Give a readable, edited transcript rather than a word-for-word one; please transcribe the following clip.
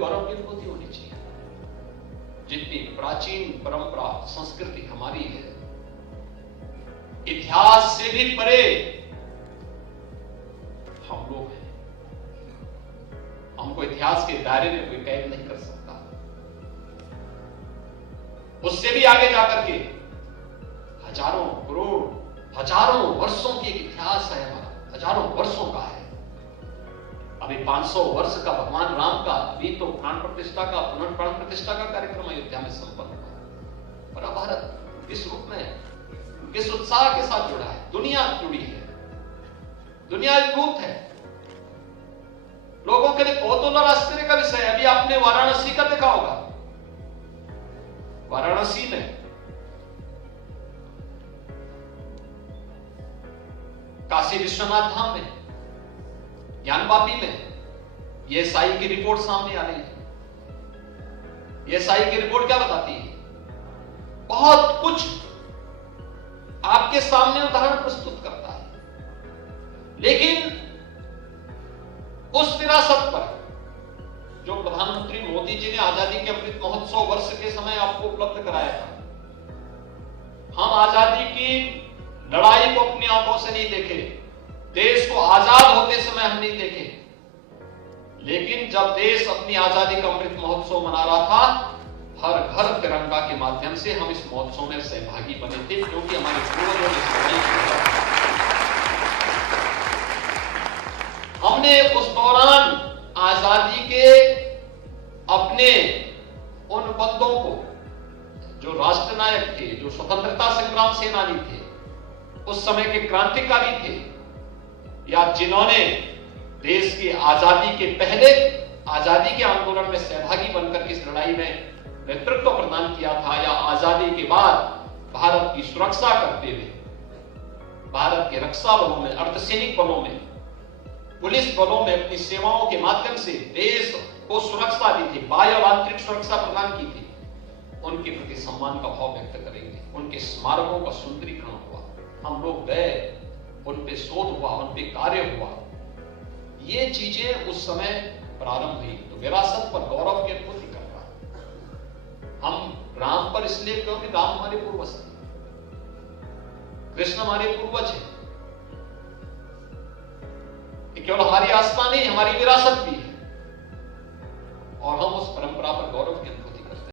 गौरव की अनुभूति होनी चाहिए। जितनी प्राचीन परंपरा संस्कृति हमारी है, इतिहास से भी परे हम लोग हैं। हमको इतिहास के दायरे में कोई कैद नहीं कर सकता। उससे भी आगे जाकर के हजारों करोड़ हजारों वर्षों की एक इतिहास है हमारा, हजारों वर्षों का है। अभी 500 वर्ष का भगवान राम का अभी तो प्राण प्रतिष्ठा का पुनर्प्राण प्रतिष्ठा का कार्यक्रम अयोध्या में संपन्न हुआ। और अब भारत इस रूप में किस उत्साह के साथ जुड़ा है, दुनिया जुड़ी है, दुनिया अद्भुत है। लोगों के लिए कौतूहल और आश्चर्य का विषय है। अभी आपने वाराणसी का देखा होगा। वाराणसी में काशी विश्वनाथ धाम में, ज्ञानवापी में ईएसआई की रिपोर्ट सामने आ रही है। ईएसआई की रिपोर्ट क्या बताती है? बहुत कुछ आपके सामने उदाहरण प्रस्तुत करता है, लेकिन उस विरासत पर जो प्रधानमंत्री मोदी जी ने आजादी के अमृत महोत्सव वर्ष के समय आपको उपलब्ध कराया था, हम आजादी की लड़ाई को अपनी आंखों से नहीं देखे, देश को आजाद होते समय हम नहीं देखे, लेकिन जब देश अपनी आजादी का अमृत महोत्सव मना रहा था, हर घर तिरंगा के माध्यम से हम इस महोत्सव में सहभागी बने थे, क्योंकि हमारे पूर्वजों ने हमने उस दौरान आजादी के अपने उन बंदों को, जो राष्ट्रनायक थे, जो स्वतंत्रता संग्राम सेनानी थे, उस समय के क्रांतिकारी थे, या जिन्होंने देश की आजादी के पहले आजादी के आंदोलन में सहभागी बनकर के इस लड़ाई में नेतृत्व प्रदान किया था, या आजादी के बाद भारत की सुरक्षा करते हुए भारत के रक्षा बलों में, अर्धसैनिक बलों में, पुलिस बलों में अपनी सेवाओं के माध्यम से देश को सुरक्षा दी थी, बाह्य और आंतरिक सुरक्षा प्रदान की थी, उनके प्रति सम्मान का भाव व्यक्त करेंगे। उनके स्मारकों का सुंदरीकरण हुआ, हम लोग गए, उन पे शोध हुआ, उन पे कार्य हुआ। ये चीजें उस समय प्रारंभ हुई। तो विरासत पर गौरव की अनुभूति कर रहा है। हम राम पर इसलिए क्योंकि राम हमारे पूर्वज थे, कृष्ण हमारे पूर्वज है। केवल हमारी आस्था नहीं, हमारी विरासत भी है, और हम उस परंपरा पर गौरव के